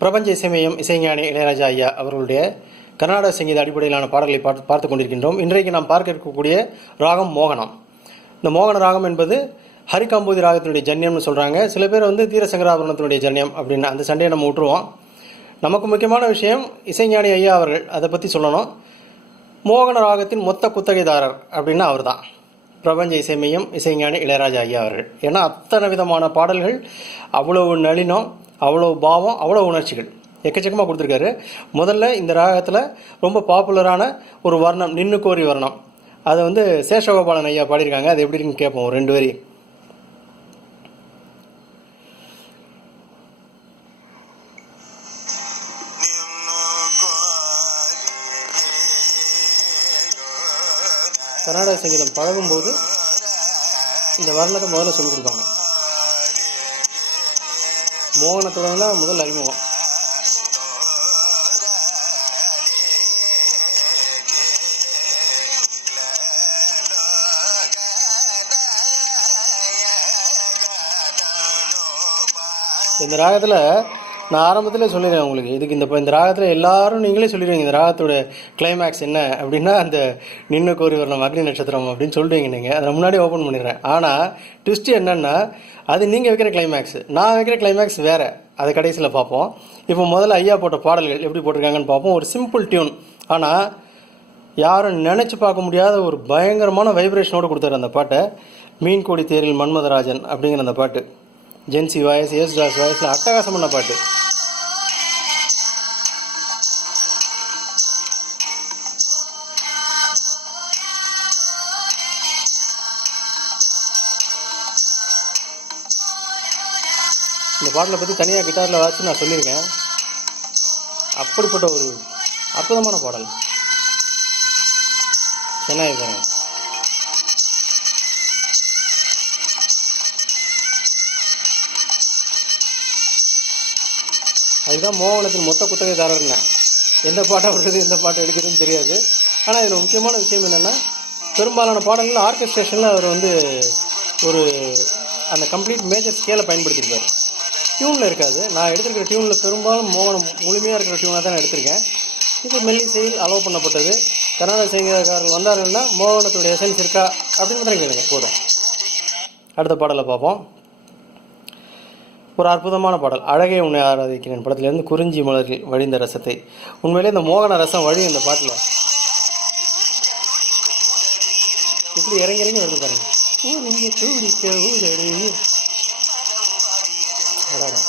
பிரபஞ்ச இசைமயம் இசைஞானி இளையராஜா ஐயா அவர்களுடைய கர்நாடக சங்கீத அடிப்படையிலான பாடல்களை பார்த்து பார்த்து கொண்டிருக்கின்றோம். இன்றைக்கு நாம் பார்க்க இருக்கக்கூடிய ராகம் மோகனம். இந்த மோகன ராகம் என்பது ஹரிகாம்பூதி ராகத்தினுடைய ஜன்யம்னு சொல்கிறாங்க சில பேர் வந்து தீரசங்கராபரணத்தினுடைய ஜன்யம் அப்படின்னு அந்த சண்டையை நம்ம விட்டுருவோம். நமக்கு முக்கியமான விஷயம் இசைஞானி ஐயா அவர்கள் அதை பற்றி சொல்லணும். மோகன ராகத்தின் மொத்த குத்தகைதாரர் அப்படின்னா அவர் தான் பிரபஞ்ச இசைமையும் இசைஞானி இளையராஜா ஐயா அவர்கள். ஏன்னா அத்தனை விதமான பாடல்கள் அவ்வளவு நளினம் அவ்வளோ பாவம் அவ்வளோ உணர்ச்சிகள். எக்கச்சக்கமாக கொடுத்துருக்காரு. முதல்ல இந்த ராகத்தில் ரொம்ப பாப்புலரான ஒரு வர்ணம் நின்று கோரி வர்ணம். அதை வந்து சேஷகோபாலன் ஐயா பாடியிருக்காங்க. அது எப்படி இருக்குன்னு கேட்போம் ரெண்டு வரி. கர்நாடக சங்கீதம் பழகும்போது இந்த வர்ணத்தை முதல்ல சொல்லிக் கொடுப்பாங்க. மோகனத்துடன் தான் முதல் அறிமுகம். இந்த ராகத்தில் நான் ஆரம்பத்தில் சொல்லிடுறேன் உங்களுக்கு. இதுக்கு இந்த இப்போ இந்த ராகத்தில் எல்லாரும் நீங்களே சொல்லிடுவீங்க இந்த ராகத்தோட கிளைமேக்ஸ் என்ன அப்படின்னா அந்த நின்று கோரி வரணும் அக்னி நட்சத்திரம் அப்படின்னு சொல்லுவீங்க நீங்கள் அதை முன்னாடி ஓப்பன் பண்ணிடுறேன். ஆனால் ட்விஸ்ட் என்னென்னா அது நீங்கள் வைக்கிற கிளைமேக்ஸ் நான் வைக்கிற கிளைமேக்ஸ் வேறு. அதை கடைசியில் பார்ப்போம். இப்போ முதல்ல ஐயா போட்ட பாடல்கள் எப்படி போட்டிருக்காங்கன்னு பார்ப்போம். ஒரு சிம்பிள் டியூன் ஆனால் யாரும் நினச்சி பார்க்க முடியாத ஒரு பயங்கரமான வைப்ரேஷனோடு கொடுத்தாரு அந்த பாட்டை. மீன் கோடி தேரில் மன்மதராஜன் அப்படிங்கிற அந்த பாட்டு. ஜென்சி வாய்ஸ் எஸ் தாஸ் வாய்ஸில் அட்டகாசமான பாட்டு. இந்த பாட்டில் பற்றி தனியாக கிட்டாரில் வாசி நான் சொல்லியிருக்கேன். அப்படிப்பட்ட ஒரு அற்புதமான பாடல். சென்னை பாருங்க அதுதான் மோகனத்தின் மொத்த குத்தகைதாரர்னு எந்த பாட்டை விடுறது எந்த பாட்டை எடுக்கிறதுன்னு தெரியாது. ஆனால் இதில் முக்கியமான விஷயம் என்னென்னா பெரும்பாலான பாடல்கள் ஆர்கெஸ்ட்ரேஷனில் அவர் வந்து ஒரு அந்த கம்ப்ளீட் மேஜர் ஸ்கேலை பயன்படுத்தியிருப்பார். டியூனில் இருக்காது. நான் எடுத்திருக்கிற டியூனில் பெரும்பாலும் மோகனம் முழுமையாக இருக்கிற டியூனாக தான் எடுத்திருக்கேன். இது மெல்லிசையில் அலோவ் பண்ணப்பட்டது. கர்நாடக சங்கீதக்காரர்கள் வந்தாருன்னா மோகனத்துடைய எசன்ஸ் இருக்கா அப்படின்னு மட்டும் கேளுங்க. போதும். அடுத்த பாடலை பார்ப்போம். ஒரு அற்புதமான பாடல். அழகை உன்னை ஆராதிக்கிறேன். படத்துலேருந்து குறிஞ்சி மலரில் வழிந்த ரசத்தை. உண்மையிலே இந்த மோகன ரசம் வழி இந்த பாட்டில். இப்படி இறங்கி இறங்கி வருது பாருங்க. அடாடா.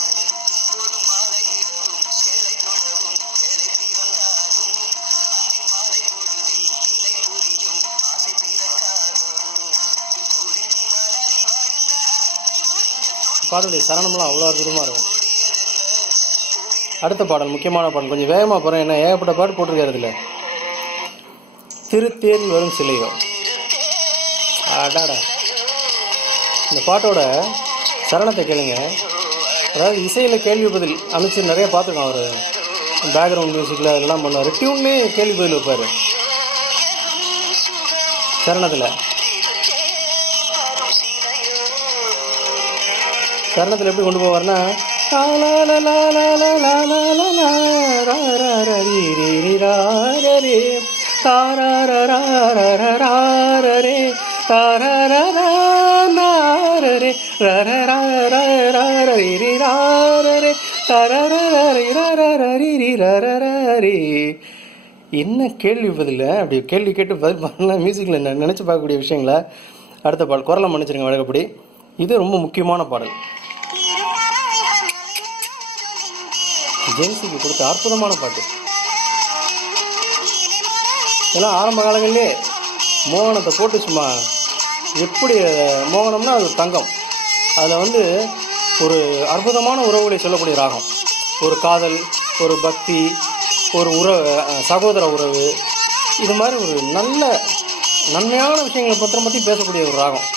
பாடலுடைய சரணம்லாம் அவ்வளோ அற்புதமாக இருக்கும். அடுத்த பாடல் முக்கியமான பாடல். கொஞ்சம் வேகமாக போகிறேன் என்ன ஏகப்பட்ட பாட்டு போட்டிருக்காரு இதில் திருத்தேரில் வரும் சிலையோ அடாடா. இந்த பாட்டோட சரணத்தை கேளுங்க. அதாவது இசையில் கேள்வி பதில் அமைச்சர் நிறைய பார்த்துருக்கோம் அவர். பேக்ரவுண்ட் மியூசிக்கில் அதெல்லாம் பண்ணுவார். டியூன்லேயே கேள்வி பதில் வைப்பார். சரணத்தில். சரணத்தில் எப்படி கொண்டு போவார்னா என்ன கேள்வி பதில் அப்படி கேள்வி கேட்டு பதில் பண்ணலாம் மியூசிக்கில் நினச்சி பார்க்கக்கூடிய விஷயங்களா அடுத்த பாடல் குரலை மன்னிச்சிருங்க வழக்கப்படி இது ரொம்ப முக்கியமான பாடல் ஜென்சிக்கு கொடுத்த அற்புதமான பாட்டு ஏன்னா ஆரம்ப காலங்களிலே மோகனத்தை போட்டு சும்மா எப்படி மோகனம்னா அது தங்கம் அதில் வந்து ஒரு அற்புதமான உறவுகளை சொல்லக்கூடிய ராகம். ஒரு காதல் ஒரு பக்தி ஒரு உறவு சகோதர உறவு இது மாதிரி ஒரு நல்ல நன்மையான விஷயங்களை பற்றி பற்றி பேசக்கூடிய ஒரு ராகம்.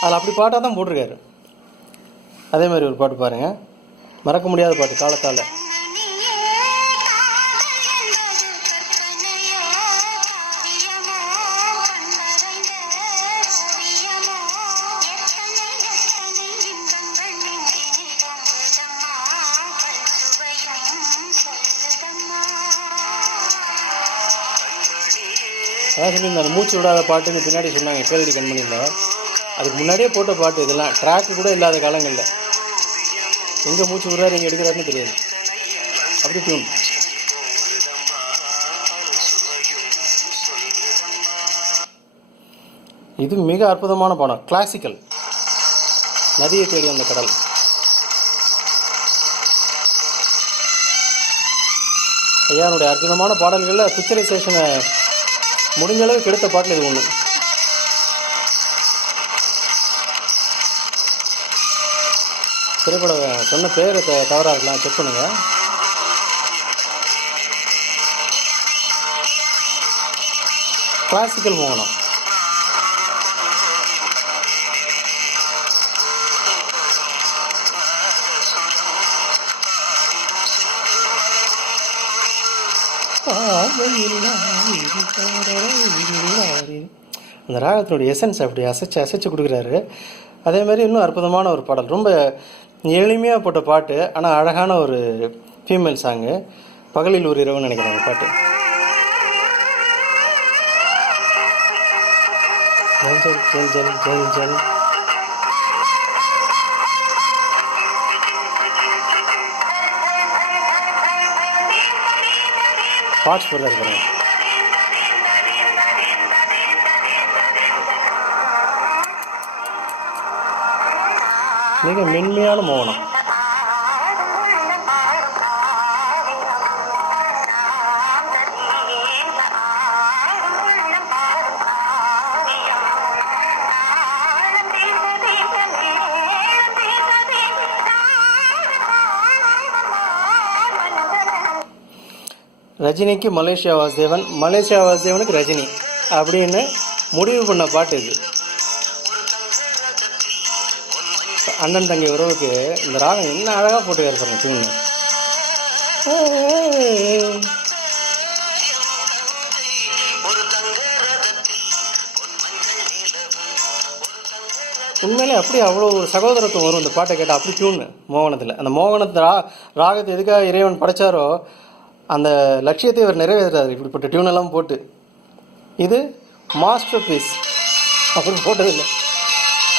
அதில் அப்படி பாட்டாக தான் போட்டிருக்காரு. அதே மாதிரி ஒரு பாட்டு பாருங்கள் மறக்க முடியாத பாட்டு காலத்தால். சொல்லி விடாத பாட்டுன்னு பின்னாடி சொன்னாங்க கேள்வி கண்மணியில். அதுக்கு முன்னாடியே போட்ட பாட்டு இதெல்லாம். ட்ராக்கு கூட இல்லாத காலங்களில். எங்கே மூச்சு விடுறாரு எங்கே எடுக்கிறாருன்னு தெரியாது. அப்படி டியூன் இது மிக அற்புதமான படம் கிளாசிக்கல் நதியை தேடி வந்த கடல். ஐயானுடைய அற்புதமான பாடல்களில் பிக்சரைசேஷனை முடிஞ்ச அளவுக்கு எடுத்த பாட்டில் இது ஒன்று திரைப்பட சொன்ன பேர் த- இருக்கலாம் செக் பண்ணுங்க. கிளாசிக்கல் மோகனம். அந்த ராகத்தினுடைய எசன்ஸ் அப்படி அசைச்சு அசைச்சு கொடுக்குறாரு. அதே மாதிரி இன்னும் அற்புதமான ஒரு பாடல். ரொம்ப எளிமையாக போட்ட பாட்டு ஆனால் அழகான ஒரு ஃபீமேல் சாங்கு பகலில் ஒரு இரவுன்னு நினைக்கிறேன் அந்த பாட்டு. ஜல் ஜல் ஜல் ஜல் ஜல். ஜல் பாட்ஸ் போடுறாரு பாருங்க. மிக மென்மையான மௌனம் ரஜினிக்கு மலேசியா வாசுதேவன் மலேசியா வாசுதேவனுக்கு ரஜினி அப்படின்னு முடிவு பண்ண பாட்டு இது. அண்ணன் தங்கை உறவுக்கு இந்த ராகம் என்ன அழகாக போட்டு பாருங்க டியூன் உண்மையிலே அப்படி அவ்வளோ ஒரு சகோதரத்துவம் வரும் இந்த பாட்டை கேட்டால் அப்படி டியூன் மோகனத்தில். அந்த மோகனத்தை ரா ராகத்தை எதுக்காக இறைவன் படைச்சாரோ அந்த லட்சியத்தை இவர் நிறைவேற்றுறாரு இப்படிப்பட்ட டியூன் எல்லாம் போட்டு. இது மாஸ்டர் பீஸ் அப்புறம் போட்டதில்லை.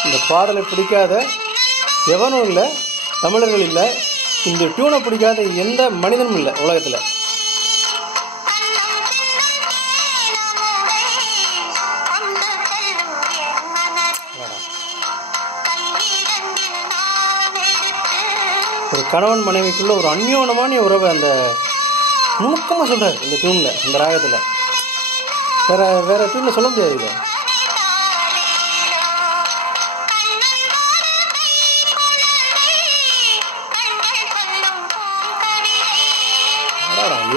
இந்த பாடலை பிடிக்காத எவனும் இல்லை தமிழர்கள் இல்லை. இந்த டியூனை பிடிக்காத எந்த மனிதனும் இல்லை உலகத்தில். ஒரு கணவன் மனைவிக்குள்ள ஒரு அந்யோனமான உறவை அந்த நுணுக்கமாக சொல்கிறார் இந்த டியூனில் இந்த ராகத்தில். வேற வேற டியூனில் சொல்ல முடியாது இதை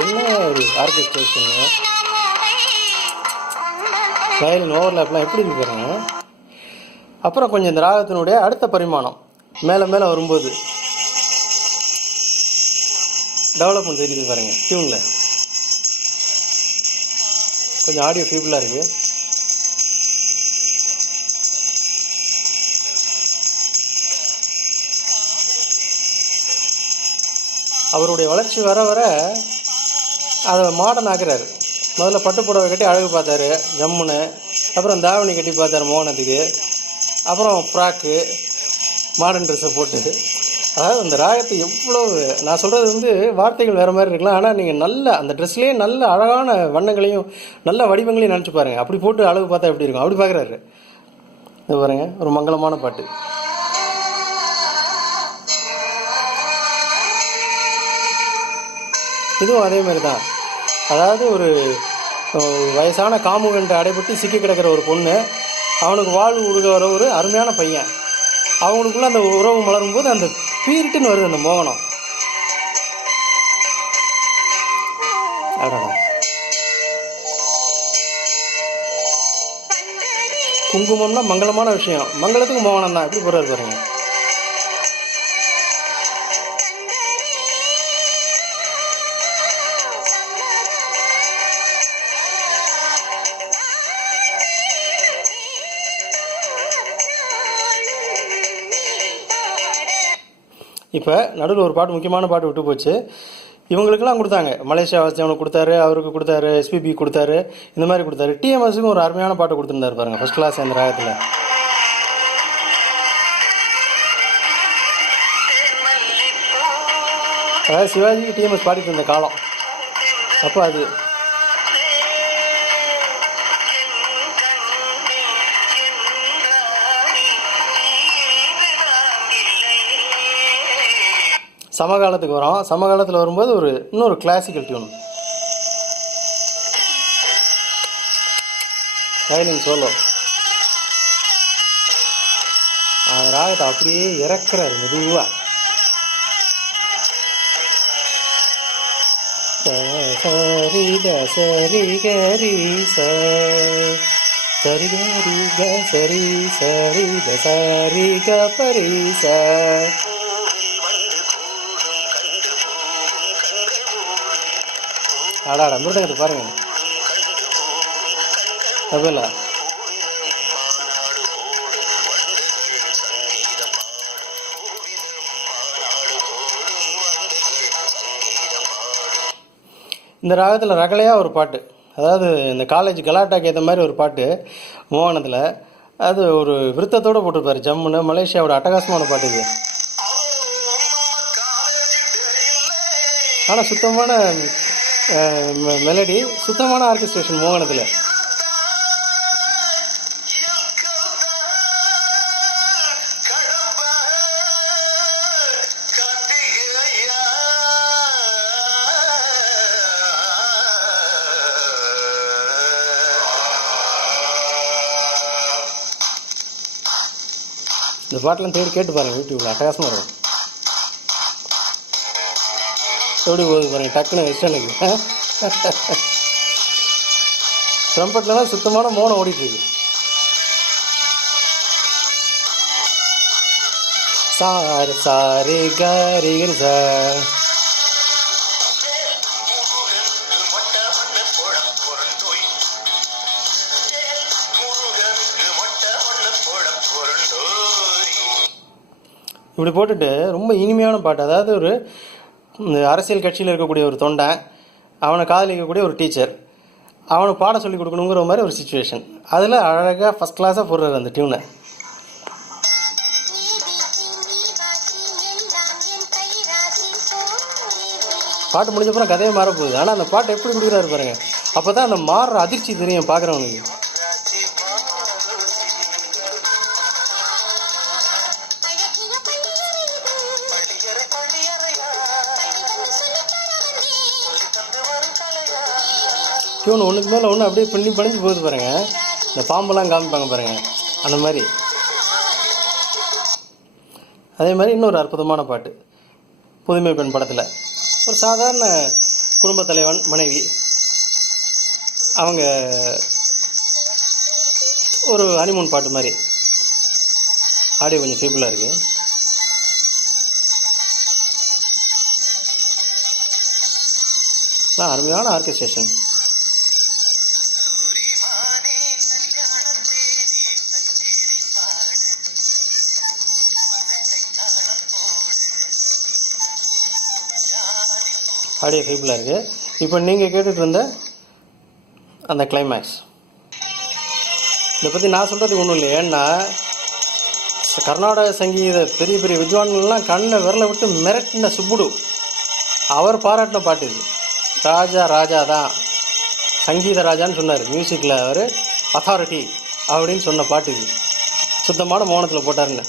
என்ன ஒரு ஆர்கெஸ்ட்ரேஷன் வயலின் ஓவர்லேப்லாம் எப்படி இருக்கிறாங்க அப்புறம் கொஞ்சம் இந்த ராகத்தினுடைய அடுத்த பரிமாணம் மேலே மேலே வரும்போது. டெவலப்மெண்ட் தெரியுது பாருங்க டியூனில் கொஞ்சம் ஆடியோ ஃபீபிளாக இருக்குது அவருடைய வளர்ச்சி வர வர அதை மாடர்ன் ஆக்குறாரு. முதல்ல பட்டு புடவை கட்டி அழகு பார்த்தாரு ஜம்முன்னு. அப்புறம் தாவணி கட்டி பார்த்தாரு மோகனத்துக்கு. அப்புறம் ஃப்ராக்கு மாடர்ன் ட்ரெஸ்ஸை போட்டு. அதாவது அந்த ராகத்தை எவ்வளோ நான் சொல்கிறது வந்து வார்த்தைகள் வேறு மாதிரி இருக்கலாம் ஆனால் நீங்கள் நல்ல அந்த ட்ரெஸ்லேயே நல்ல அழகான வண்ணங்களையும் நல்ல வடிவங்களையும் நினச்சி பாருங்கள் அப்படி போட்டு அழகு பார்த்தா எப்படி இருக்கும்? அப்படி பார்க்குறாரு இது பாருங்க ஒரு மங்களமான பாட்டு. இதுவும் அதே மாதிரி தான் அதாவது ஒரு வயசான காமுகன்ற அடைபட்டு சிக்கி கிடக்கிற ஒரு பொண்ணு அவனுக்கு வாழ்வு கொடுக்க வர ஒரு அருமையான பையன். அவங்களுக்குள்ள அந்த உறவு மலரும் போது அந்த பீரிட்டுன்னு வருது அந்த மோகனம். அடடா. குங்குமம்னா மங்களமான விஷயம். மங்களத்துக்கு மோகனம் தான் எப்படி போகிறாரு பாருங்கள் இப்போ நடுவில் ஒரு பாட்டு முக்கியமான பாட்டு விட்டு போச்சு. இவங்களுக்கெல்லாம் கொடுத்தாங்க. மலேசியா வாசியவனுக்கு கொடுத்தாரு அவருக்கு கொடுத்தாரு எஸ்பிபி கொடுத்தாரு இந்த மாதிரி கொடுத்தாரு. டிஎம்எஸுக்கும் ஒரு அருமையான பாட்டு கொடுத்துருந்தாரு பாருங்க ஃபர்ஸ்ட் கிளாஸ் அந்த ராகத்தில் அதாவது சிவாஜி டிஎம்எஸ் பாடிட்டு இருந்த காலம். அப்போ அது சமகாலத்துக்கு வரோம். சமகாலத்தில் வரும்போது ஒரு இன்னொரு கிளாசிக்கல் டியூன் ரைனிங் சோலோ அந்த ராகத்தை அப்படியே இறக்குறாரு மெதுவாக சரி சரி கரி ச. சரி கரி சரி சரி சரி க பரி ச அடாடா மிருதங்கத்தை பாருங்க. தப்பில்ல. இந்த ராகத்தில் ரகலையாக ஒரு பாட்டு. அதாவது இந்த காலேஜ் கலாட்டாக்கு ஏற்ற மாதிரி ஒரு பாட்டு மோகனத்தில். அது ஒரு விருத்தத்தோடு போட்டிருப்பார் ஜம்முன்னு. மலேசியாவோட அட்டகாசமான பாட்டு இது. ஆனால் சுத்தமான மெலடி சுத்தமான ஆர்கெஸ்ட்ரேஷன் மோகனத்தில். இந்த பாட்டெலாம் தேடி கேட்டு பாருங்கள் யூடியூப்பில் அட்டகாசமாக இருக்கும். எப்படி போகுது பாருங்க டக்குன்னு வெஸ்டர்னுக்கு ட்ரம்பட்லலாம் சுத்தமான மோனை ஓடிட்டுருக்கு. சார் சாரி காரி சார் இப்படி போட்டுட்டு ரொம்ப இனிமையான பாட்டு. அதாவது ஒரு இந்த அரசியல் கட்சியில் இருக்கக்கூடிய ஒரு தொண்டன் அவனை காதலிக்கக்கூடிய ஒரு டீச்சர் அவனுக்கு பாடம் சொல்லி கொடுக்கணுங்கிற மாதிரி ஒரு சுச்சுவேஷன் அதில் அழகாக ஃபஸ்ட் கிளாஸாக போடுறாரு அந்த டியூனை பாட்டு முடிஞ்சப்பறம் கதையே மாற போகுது ஆனால் அந்த பாட்டு எப்படி கொடுக்குறாரு பாருங்க. அப்போ தான் அந்த மாறுற அதிர்ச்சி தெரியும் பார்க்குறவனுக்கு டியூன் ஒன்றுக்கு மேலே ஒன்று அப்படியே பண்ணி பணிஞ்சு போகுது பாருங்க. இந்த பாம்பெல்லாம் காமிப்பாங்க பாருங்க. அந்த மாதிரி. அதே மாதிரி இன்னொரு அற்புதமான பாட்டு. புதுமை பெண் படத்தில். ஒரு சாதாரண குடும்பத் தலைவன் மனைவி. அவங்க ஒரு ஹனிமூன் பாட்டு மாதிரி. ஆடியோ கொஞ்சம் ஃபீபிளாக இருக்குது அருமையான ஆர்கெஸ்ட்ரேஷன் ஆடியோ ஃபீபிளாக இருக்குது இப்போ நீங்கள் கேட்டுட்டு இருந்த அந்த கிளைமேக்ஸ் இதை பற்றி நான் சொல்கிறதுக்கு ஒன்றும் இல்லை ஏன்னா கர்நாடக சங்கீத பெரிய பெரிய வித்வான்கள்லாம் கண்ணை விரலை விட்டு மிரட்டின சுப்புடு. அவர் பாராட்டின பாட்டு இது. ராஜா ராஜா தான். சங்கீத ராஜான்னு சொன்னார். மியூசிக்கில் அவர் அத்தாரிட்டி அப்படின்னு சொன்ன பாட்டு இது. சுத்தமான மௌனத்தில் போட்டாருன்னு.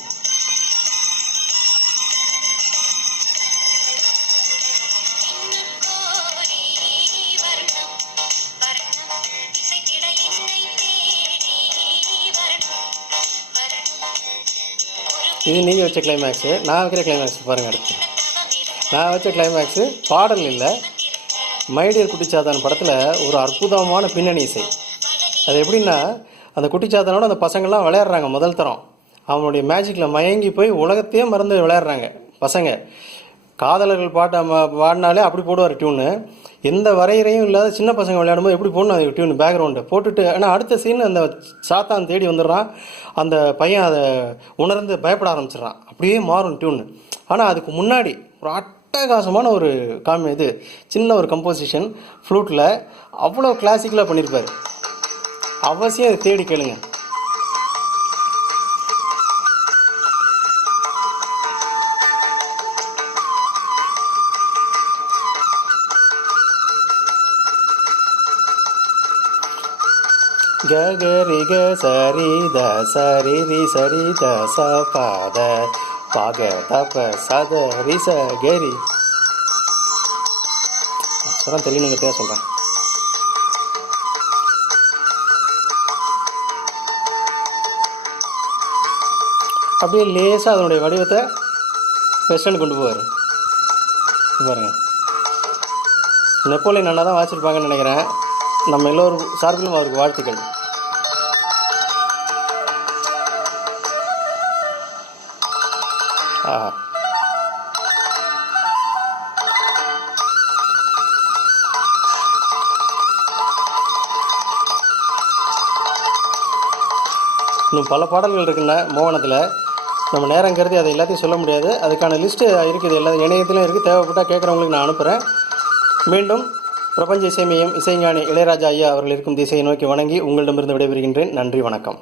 இது நீங்கள் வச்ச கிளைமேக்ஸு நான் வைக்கிற கிளைமேக்ஸ் பாருங்கள் அடுத்து. நான் வச்ச கிளைமேக்ஸு பாடல் இல்லை. மைடியர் குட்டிச்சாத்தான் படத்தில் ஒரு அற்புதமான பின்னணி இசை. அது எப்படின்னா அந்த குட்டிச்சாத்தானோட அந்த பசங்கள்லாம் விளையாடுறாங்க முதல் தரம். அவனுடைய மேஜிக்கில் மயங்கி போய் உலகத்தையே மறந்து விளையாடுறாங்க பசங்க. காதலர்கள் பாட்டை பாடினாலே அப்படி போடுவார் டியூனு எந்த வரையறையும் இல்லாத சின்ன பசங்க விளையாடும்போது எப்படி போடணும் அது டியூன் பேக்ரவுண்டு போட்டுட்டு ஏன்னா அடுத்த சீன் அந்த சாத்தான் தேடி வந்துடுறான். அந்த பையன் அதை உணர்ந்து பயப்பட ஆரம்பிச்சிடுறான். அப்படியே மாறும் டியூன் ஆனால் அதுக்கு முன்னாடி ஒரு அட்டகாசமான ஒரு காமி இது. சின்ன ஒரு கம்போசிஷன் ஃப்ளூட்டில் அவ்வளோ கிளாசிக்கலாக பண்ணியிருப்பார். அவசியம் அதை தேடி கேளுங்கள் க க ரி க சரி த சரி ரி சரி த ச ப த ப க த ப ச த ரி ச க ரி சொல்கிறேன் சொல்கிறேன் அப்படியே லேசாக அதனுடைய வடிவத்தை வெஸ்டர்ன் கொண்டு போவார். பாருங்க. நெப்போலியன் அண்ணா தான் வாசிச்சிருப்பாங்கன்னு நினைக்கிறேன். நம்ம எல்லோரும் சார்பிலும் அவருக்கு வாழ்த்துக்கள். ஆஹா இன்னும் பல பாடல்கள் இருக்குங்க மோகனத்தில். நம்ம நேரம் கருதி அதை எல்லாத்தையும் சொல்ல முடியாது. அதுக்கான லிஸ்ட்டு இருக்குது எல்லா இணையத்திலும் இருக்குது தேவைப்பட்டால் கேட்குறவங்களுக்கு நான் அனுப்புகிறேன் மீண்டும் பிரபஞ்ச இசைமயம் இசைஞானி இளையராஜா ஐயா அவர்கள் இருக்கும் திசையை நோக்கி வணங்கி உங்களிடமிருந்து விடைபெறுகின்றேன். நன்றி வணக்கம்.